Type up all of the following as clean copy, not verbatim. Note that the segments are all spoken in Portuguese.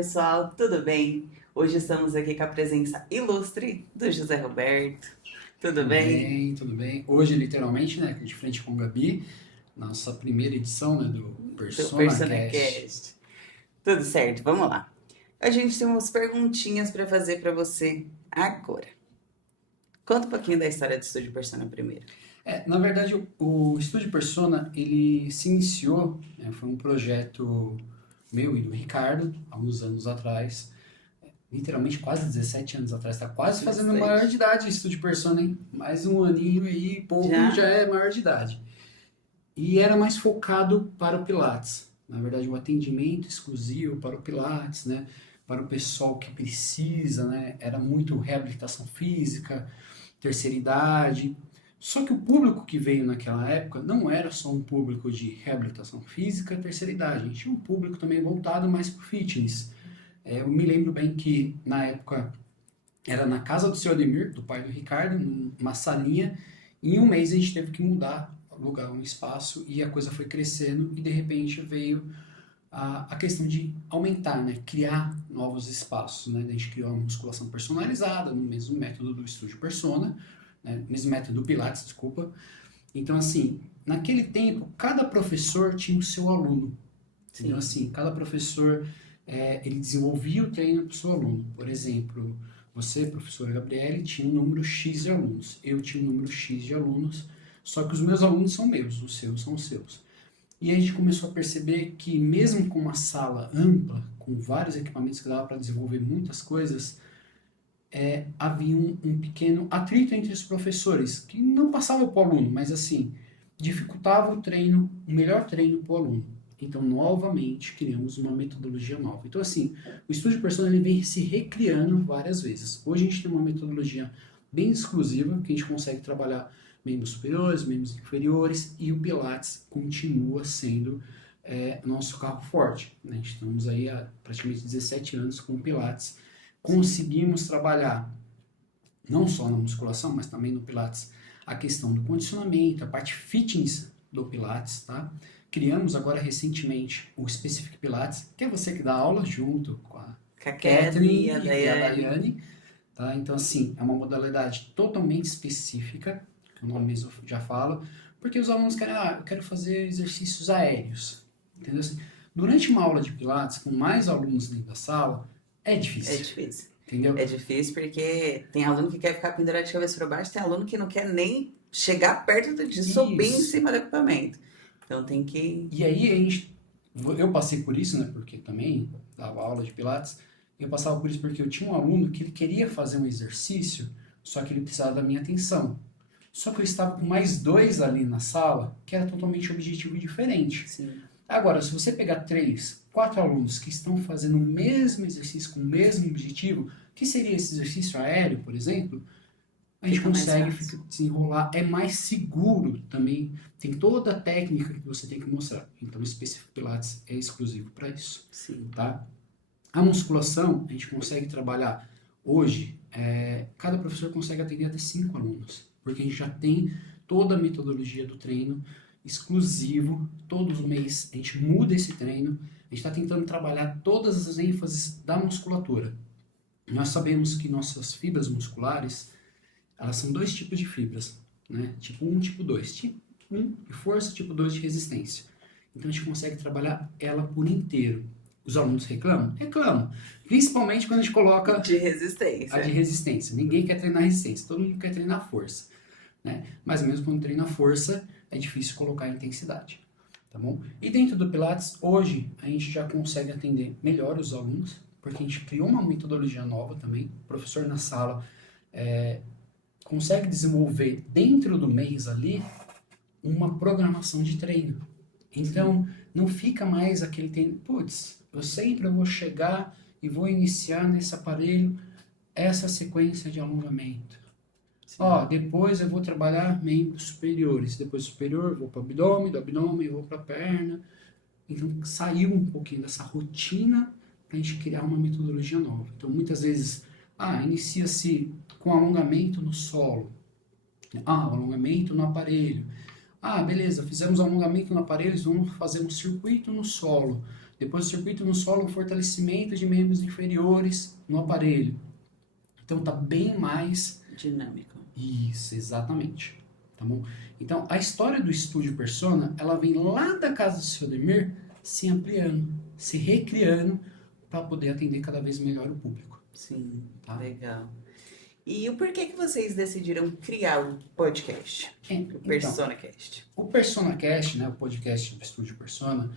pessoal, tudo bem? Hoje estamos aqui com a presença ilustre do José Roberto. Tudo Tudo bem? bem, tudo bem. Hoje, literalmente, né, de frente com o Gabi, nossa primeira edição, né, do Do Persona Cast. PersonaCast. Tudo certo, vamos lá. A gente tem umas perguntinhas para fazer para você agora. Conta um pouquinho da história do Estúdio Persona primeiro. Na verdade, o Estúdio Persona, ele se iniciou, né, foi um projeto meu e do Ricardo, há uns anos atrás, literalmente quase 17 anos atrás, tá quase fazendo maior de 17. idade o Estúdio Persona, hein? Mais um aninho aí, pouco, já Já? é maior de idade. E era mais focado para o Pilates. Na verdade, um atendimento exclusivo para o Pilates, né? Para o pessoal que precisa, né? Era muito reabilitação física, terceira idade. Só que o público que veio naquela época não era só um público de reabilitação física, terceira idade. A gente tinha um público também voltado mais para o fitness. Eu me lembro bem que na época era na casa do seu Ademir, do pai do Ricardo, numa salinha. E em um mês a gente teve que mudar, alugar um espaço e a coisa foi crescendo e de repente veio a questão de aumentar, né? Criar novos espaços. Né? A gente criou uma musculação personalizada no mesmo método do Estúdio Persona, né? Mesmo método do Pilates, desculpa. Então, assim, naquele tempo, cada professor tinha o seu aluno. Então, Sim. assim, cada professor ele desenvolvia o treino para o seu aluno. Por exemplo, você, professora Gabriele, tinha um número X de alunos. Eu tinha um número X de alunos, só que os meus alunos são meus, os seus são os seus. E a gente começou a perceber que mesmo com uma sala ampla, com vários equipamentos que dava para desenvolver muitas coisas, havia um pequeno atrito entre os professores, que não passava para o aluno, mas assim, dificultava o treino, o melhor treino para o aluno. Então, novamente, criamos uma metodologia nova. Então, assim, o Estúdio Persona ele vem se recriando várias vezes. Hoje a gente tem uma metodologia bem exclusiva, que a gente consegue trabalhar membros superiores, membros inferiores, e o Pilates continua sendo nosso carro forte. Né? Estamos aí há praticamente 17 anos com o Pilates. Conseguimos trabalhar não só na musculação, mas também no Pilates, a questão do condicionamento, a parte fitness do Pilates, tá? Criamos agora recentemente o Specific Pilates, que é você que dá aula junto com a Com a Kathleen e a Catherine e a Daiane. Daiane, tá? Então, assim, é uma modalidade totalmente específica, que o nome mesmo já fala, porque os alunos querem, eu quero fazer exercícios aéreos, entendeu? Assim, durante uma aula de Pilates, com mais alunos dentro da sala, é É difícil, difícil. entendeu? É difícil porque tem aluno que quer ficar pendurado de cabeça para baixo, tem aluno que não quer nem chegar perto de subir em Isso. cima do equipamento. Então tem que. E aí eu passei por isso, né? Porque também dava aula de Pilates. Eu passava por isso porque eu tinha um aluno que ele queria fazer um exercício, só que ele precisava da minha atenção. Só que eu estava com mais dois ali na sala, que era totalmente objetivo diferente. Sim, Agora, se você pegar três, quatro alunos que estão fazendo o mesmo exercício com o mesmo objetivo, que seria esse exercício aéreo, por exemplo, a gente fica mais consegue fácil. desenrolar, é mais seguro também, tem toda a técnica que você tem que mostrar. Então o Specific Pilates é exclusivo para isso, Sim. tá? A musculação, a gente consegue trabalhar hoje, cada professor consegue atender até 5 alunos, porque a gente já tem toda a metodologia do treino exclusivo, todos os meses a gente muda esse treino, a gente está tentando trabalhar todas as ênfases da musculatura. Nós sabemos que nossas fibras musculares, elas são dois tipos de fibras, né? Tipo 1 tipo 2. Tipo 1 de força, tipo 2 de resistência. Então a gente consegue trabalhar ela por inteiro. Os alunos reclamam? Reclamam. Principalmente quando a gente coloca De a de resistência. resistência. Ninguém quer treinar resistência, todo mundo quer treinar força. Né? Mas mesmo quando treina força, é difícil colocar intensidade. Tá bom? E dentro do Pilates, hoje, a gente já consegue atender melhor os alunos, porque a gente criou uma metodologia nova também. O professor na sala consegue desenvolver dentro do mês ali uma programação de treino. Então, não fica mais aquele tempo, putz, eu sempre vou chegar e vou iniciar nesse aparelho essa sequência de alongamento. Sim. Depois eu vou trabalhar membros superiores, depois superior eu vou para o abdômen, do abdômen eu vou para a perna. Então, saiu um pouquinho dessa rotina para a gente criar uma metodologia nova. Então, muitas vezes, inicia-se com alongamento no solo, alongamento no aparelho. Beleza, fizemos alongamento no aparelho, vamos fazer um circuito no solo. Depois do circuito no solo, um fortalecimento de membros inferiores no aparelho. Então tá bem mais... Dinâmico. Isso, exatamente. Tá bom? Então, a história do Estúdio Persona, ela vem lá da casa do seu Ademir se ampliando, se recriando para poder atender cada vez melhor o público. Sim, Tá? legal. E o porquê que vocês decidiram criar o podcast? O Então, PersonaCast. o PersonaCast, né, o podcast do Estúdio Persona,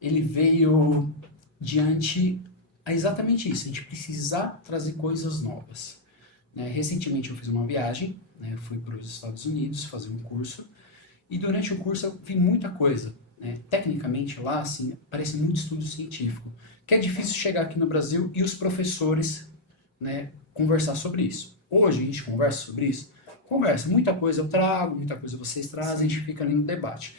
ele veio diante a exatamente isso, a gente precisar trazer coisas novas. Né? Recentemente eu fiz uma viagem, né, fui para os Estados Unidos fazer um curso, e durante o curso eu vi muita coisa. Né? Tecnicamente lá, assim, parece muito estudo científico, que é difícil chegar aqui no Brasil e os professores, né, conversar sobre isso. Hoje a gente conversa sobre isso? Conversa, muita coisa eu trago, muita coisa vocês trazem, a gente fica ali no debate.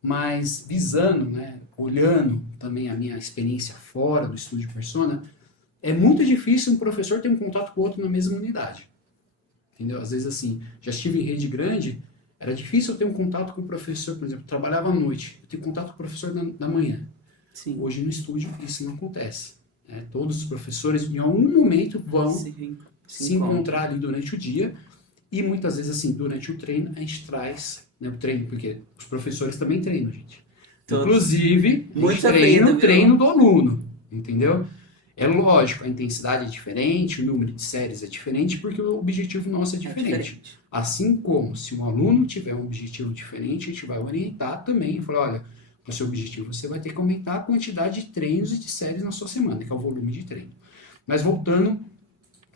Mas visando, né, olhando também a minha experiência fora do Estúdio Persona, é muito difícil um professor ter um contato com o outro na mesma unidade. Entendeu? Às vezes assim, já estive em rede grande, era difícil eu ter um contato com o professor, por exemplo, eu trabalhava à noite, eu tenho contato com o professor na manhã. Sim. Hoje no estúdio isso não acontece. Né? Todos os professores em algum momento vão se encontrar ali durante o dia, e muitas vezes assim, durante o treino, a gente traz, né, o treino, porque os professores também treinam, gente. Todos. Inclusive, a Muito gente treina aprendo, o treino do aluno, entendeu? É lógico, a intensidade é diferente, o número de séries é diferente, porque o objetivo nosso é diferente. Assim como, se um aluno tiver um objetivo diferente, a gente vai orientar também e falar, olha, para o seu objetivo você vai ter que aumentar a quantidade de treinos e de séries na sua semana, que é o volume de treino. Mas voltando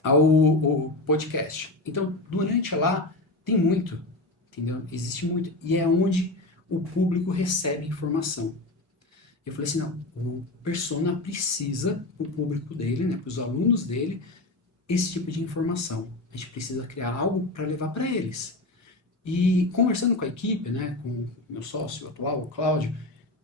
ao podcast. Então, durante lá, tem muito, entendeu? Existe muito. E é onde o público recebe informação. Eu falei assim, não, o Persona precisa, o público dele, né, para os alunos dele, esse tipo de informação. A gente precisa criar algo para levar para eles. E conversando com a equipe, né, com o meu sócio atual, o Cláudio,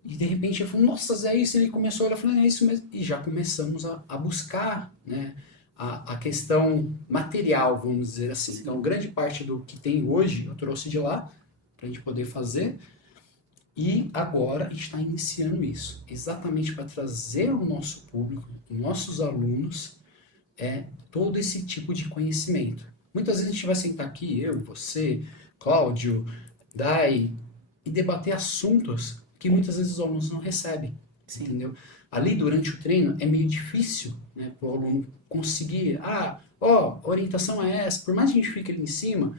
e de repente eu falei, nossa, Zé, isso, ele começou a olhar, eu falei, é isso mesmo. E já começamos a buscar, né, a questão material, vamos dizer assim. Sim. Então, grande parte do que tem hoje eu trouxe de lá, para a gente poder fazer. E agora a gente está iniciando isso, exatamente para trazer ao nosso público, nossos alunos, todo esse tipo de conhecimento. Muitas vezes a gente vai sentar aqui, eu, você, Cláudio, Dai, e debater assuntos que muitas vezes os alunos não recebem, entendeu? Ali durante o treino é meio difícil, né, para o aluno conseguir, a orientação é essa, por mais que a gente fique ali em cima,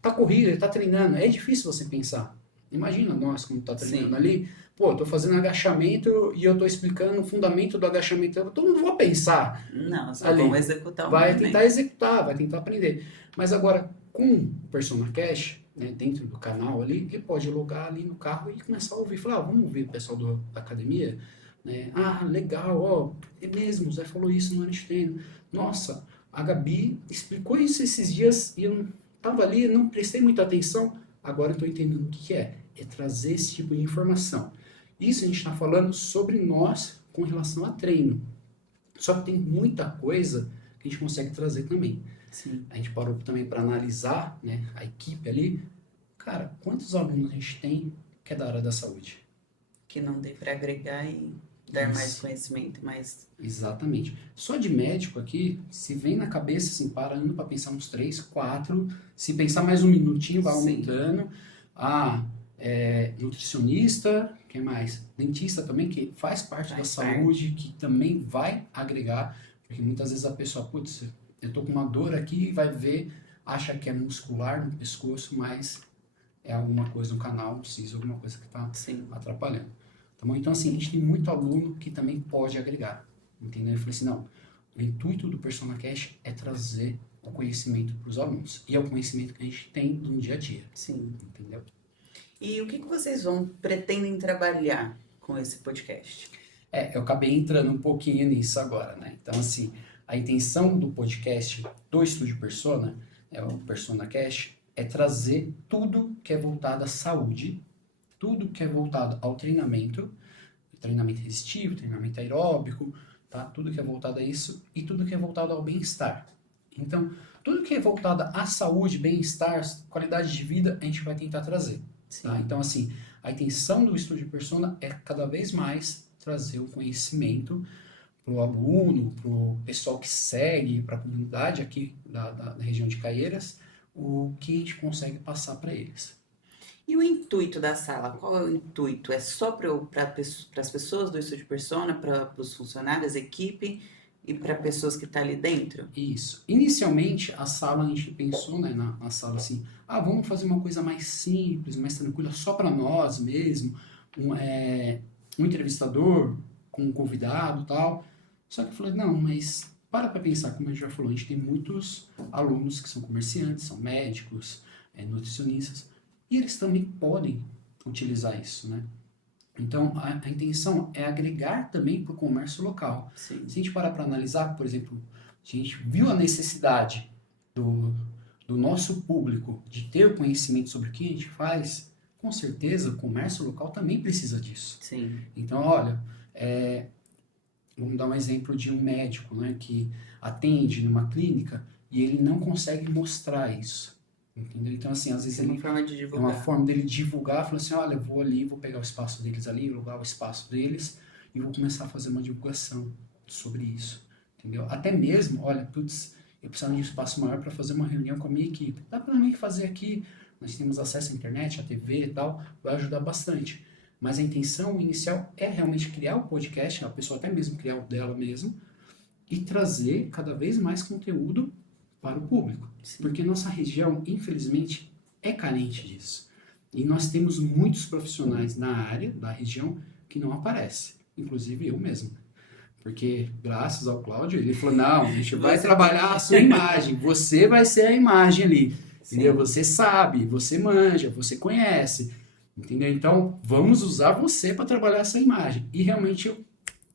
tá corrido, ele tá treinando, é difícil você pensar. Imagina nós, como tá treinando ali, pô, eu tô fazendo agachamento e eu tô explicando o fundamento do agachamento, eu não vou pensar. Não, só ali. vamos executar o Vai movimento. tentar executar, vai tentar aprender. Mas agora, com o PersonaCast, né, dentro do canal ali, ele pode logar ali no carro e começar a ouvir, falar, vamos ouvir o pessoal da academia, né? Ah, legal, ó, é mesmo, o Zé falou isso no ano de treino. Nossa, a Gabi explicou isso esses dias e eu não tava ali, não prestei muita atenção, agora eu tô entendendo o que é trazer esse tipo de informação. Isso a gente está falando sobre nós com relação a treino. Só que tem muita coisa que a gente consegue trazer também. Sim. A gente parou também para analisar, né, a equipe ali. Cara, quantos alunos a gente tem que é da área da saúde? Que não tem para agregar e dar mais conhecimento, mais... Exatamente. Só de médico aqui, se vem na cabeça, assim, parando para pensar uns 3, 4, se pensar mais um minutinho, vai aumentando. Nutricionista, quem mais? Dentista também, que faz parte da saúde, que também vai agregar, porque muitas vezes a pessoa, putz, eu tô com uma dor aqui, vai ver, acha que é muscular no pescoço, mas é alguma coisa no canal, precisa alguma coisa que tá atrapalhando. Tá bom? Então, assim, a gente tem muito aluno que também pode agregar, entendeu? Eu falei assim, não, o intuito do PersonaCast é trazer o conhecimento para os alunos, e é o conhecimento que a gente tem no dia a dia. Sim. Entendeu? E o que vocês pretendem trabalhar com esse podcast? Eu acabei entrando um pouquinho nisso agora, né? Então, assim, a intenção do podcast do Estúdio Persona, o PersonaCast, é trazer tudo que é voltado à saúde, tudo que é voltado ao treinamento resistivo, treinamento aeróbico, tá? Tudo que é voltado a isso e tudo que é voltado ao bem-estar. Então, tudo que é voltado à saúde, bem-estar, qualidade de vida, a gente vai tentar trazer. Tá? Então, assim, a intenção do Estúdio Persona é cada vez mais trazer o conhecimento para o aluno, para o pessoal que segue, para a comunidade aqui da região de Caieiras, o que a gente consegue passar para eles. E o intuito da sala? Qual é o intuito? É só para as pessoas do Estúdio Persona, para os funcionários, equipe e para pessoas que estão ali dentro? Isso. Inicialmente, a sala, a gente pensou, né, na sala assim, vamos fazer uma coisa mais simples, mais tranquila, só para nós mesmo, um entrevistador com um convidado e tal. Só que eu falei, não, mas para pensar, como a gente já falou, a gente tem muitos alunos que são comerciantes, são médicos, nutricionistas, e eles também podem utilizar isso, né? Então, a intenção é agregar também para o comércio local. Sim. Se a gente parar para analisar, por exemplo, se a gente viu a necessidade do nosso público de ter conhecimento sobre o que a gente faz, com certeza o comércio local também precisa disso. Sim. Então, olha, vamos dar um exemplo de um médico, né, que atende numa clínica e ele não consegue mostrar isso. Entendeu? Então, assim, às vezes É uma forma de é divulgar. uma forma dele divulgar, falar assim, olha, eu vou ali, vou pegar o espaço deles ali, alugar o espaço deles e vou começar a fazer uma divulgação sobre isso, entendeu? Até mesmo, olha, putz, eu precisava de um espaço maior para fazer uma reunião com a minha equipe. Dá para mim fazer aqui, nós temos acesso à internet, à TV e tal, vai ajudar bastante. Mas a intenção inicial é realmente criar o podcast, a pessoa até mesmo criar o dela mesmo, e trazer cada vez mais conteúdo para o público. Sim. Porque nossa região, infelizmente, é carente disso. E nós temos muitos profissionais na área, da região, que não aparecem. Inclusive eu mesmo. Porque, graças ao Cláudio, ele falou, não, a gente vai trabalhar a sua imagem. Você vai ser a imagem ali. Entendeu? Você sabe, você manja, você conhece. Entendeu? Então, vamos usar você para trabalhar essa imagem. E realmente eu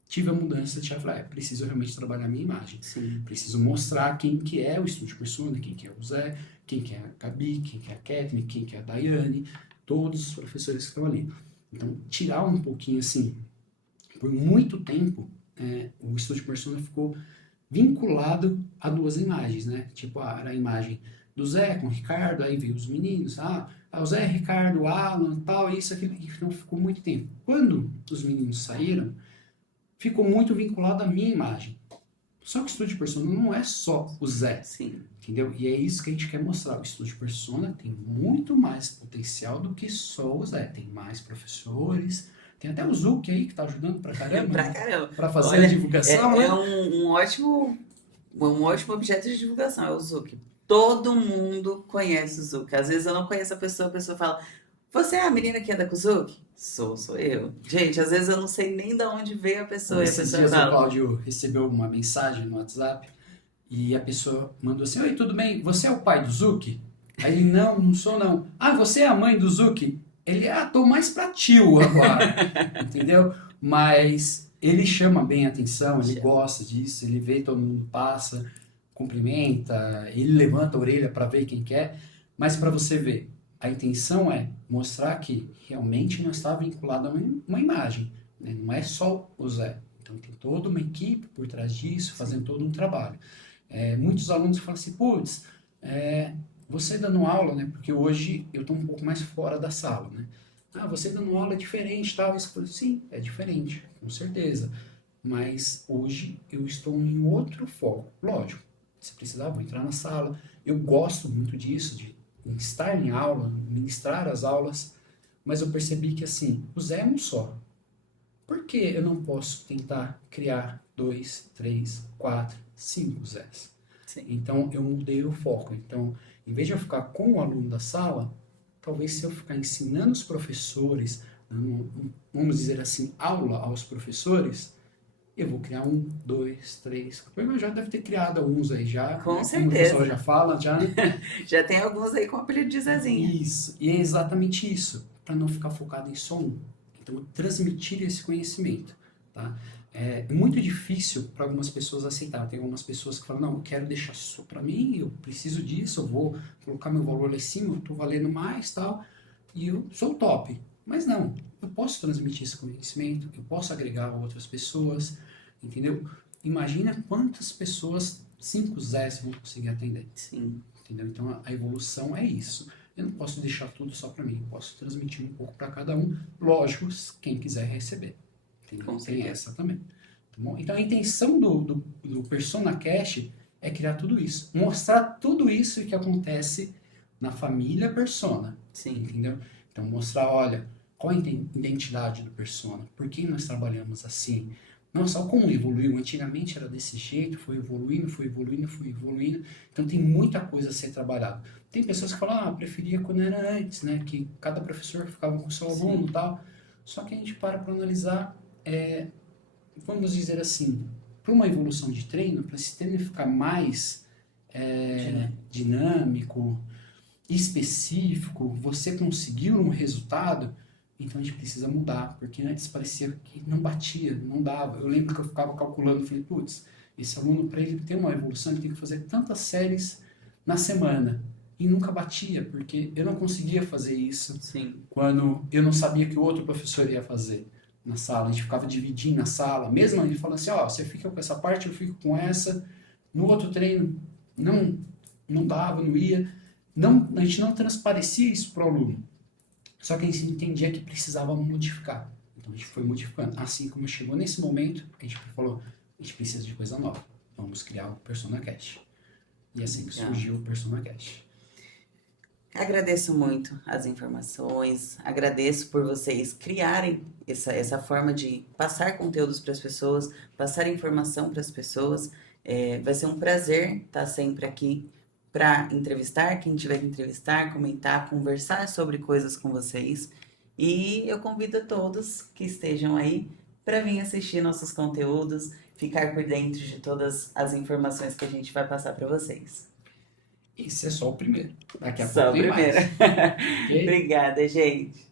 tive a mudança de falar, preciso realmente trabalhar a minha imagem. Sim. Preciso mostrar quem que é o Estúdio Persona, quem que é o Zé, quem que é a Gabi, quem que é a Kathleen, quem que é a Daiane, todos os professores que estão ali. Então, tirar um pouquinho assim, por muito tempo, o Estúdio Persona ficou vinculado a duas imagens, né? Tipo, era a imagem do Zé com o Ricardo, aí veio os meninos, o Zé, Ricardo, Alan, tal, isso, aquilo, então ficou muito tempo. Quando os meninos saíram, ficou muito vinculado à minha imagem. Só que o Estúdio Persona não é só o Zé, Sim. entendeu? E é isso que a gente quer mostrar. O Estúdio Persona tem muito mais potencial do que só o Zé. Tem mais professores, tem até o Zuc aí que tá ajudando pra caramba. Pra caramba. Pra fazer Olha, a divulgação, né? É um ótimo objeto de divulgação, é o Zuc. Todo mundo conhece o Zuc. Às vezes eu não conheço a pessoa fala, você é a menina que anda com o Zuc? Sou eu. Gente, às vezes eu não sei nem de onde veio a pessoa. Esses dias o Cláudio recebeu uma mensagem no WhatsApp e a pessoa mandou assim, oi, tudo bem? Você é o pai do Zuc? Aí ele, não sou não. Você é a mãe do Zuc? Ele, tô mais pra tio agora, entendeu? Mas ele chama bem a atenção, ele gosta disso, ele vê todo mundo passa, cumprimenta, ele levanta a orelha para ver quem quer, mas para você ver, a intenção é mostrar que realmente não está vinculado a uma imagem, né? Não é só o Zé. Então tem toda uma equipe por trás disso, fazendo todo um trabalho. Muitos alunos falam assim, putz, você dando aula, né? Porque hoje eu estou um pouco mais fora da sala, né? Você dando aula é diferente, tal. Isso, eu falei, sim, é diferente, com certeza. Mas hoje eu estou em outro foco. Lógico, se precisar, vou entrar na sala. Eu gosto muito disso, de estar em aula, ministrar as aulas, mas eu percebi que assim, o Zé é um só. Por que eu não posso tentar criar 2, 3, 4, 5 Zés? Sim. Então eu mudei o foco. Então, em vez de eu ficar com o aluno da sala, talvez se eu ficar ensinando os professores, vamos dizer assim, aula aos professores, eu vou criar 1, 2, 3. Eu já deve ter criado alguns aí já. Com certeza. Como o pessoal já fala, já. Já tem alguns aí com o apelido de Zezinha. Isso. E é exatamente isso. Para não ficar focado em só um. Então, transmitir esse conhecimento. Tá? É muito difícil para algumas pessoas aceitar. Tem algumas pessoas que falam, não, eu quero deixar só para mim, eu preciso disso, eu vou colocar meu valor lá em cima, eu estou valendo mais, tal, e eu sou top. Mas não, eu posso transmitir esse conhecimento, eu posso agregar a outras pessoas, entendeu? Imagina quantas pessoas 5 Zés vão conseguir atender. Sim. Entendeu? Então a evolução é isso. Eu não posso deixar tudo só para mim, eu posso transmitir um pouco para cada um. Lógico, quem quiser receber. Entendeu? Com Tem certeza. essa também. Tá bom? Então a intenção do Persona Cast é criar tudo isso. Mostrar tudo isso que acontece na família Persona. Sim, Entendeu? Então mostrar, olha, qual a identidade do Persona? Por que nós trabalhamos assim? Não só como evoluiu. Antigamente era desse jeito, foi evoluindo, foi evoluindo, foi evoluindo. Então tem muita coisa a ser trabalhada. Tem pessoas que falam, ah, eu preferia quando era antes, né? Que cada professor ficava com o seu aluno sim. e tal. Só que a gente para analisar, vamos dizer assim, para uma evolução de treino, para esse treino ficar mais dinâmico, específico, você conseguiu um resultado, então a gente precisa mudar, porque antes parecia que não batia, não dava. Eu lembro que eu ficava calculando, falei, putz, esse aluno, para ele ter uma evolução, ele tem que fazer tantas séries na semana. E nunca batia, porque eu não conseguia fazer isso Sim, quando eu não sabia que o outro professor ia fazer na sala. A gente ficava dividindo a sala, mesmo ele falando assim, ó, você fica com essa parte, eu fico com essa. No outro treino, não, não dava, não ia. Não, a gente não transparecia isso para o aluno. Só que a gente entendia que precisava modificar. Então a gente foi modificando. Assim como chegou nesse momento, a gente falou, a gente precisa de coisa nova. Vamos criar o Persona Cast. E assim que legal. surgiu o Persona Cast. Agradeço muito as informações, agradeço por vocês criarem essa forma de passar conteúdos para as pessoas, passar informação para as pessoas. Vai ser um prazer estar sempre aqui para entrevistar quem tiver que entrevistar, comentar, conversar sobre coisas com vocês. E eu convido a todos que estejam aí para vir assistir nossos conteúdos, ficar por dentro de todas as informações que a gente vai passar para vocês. Esse é só o primeiro. Daqui a Só pouco a tem primeira. mais. Ok? Obrigada, gente.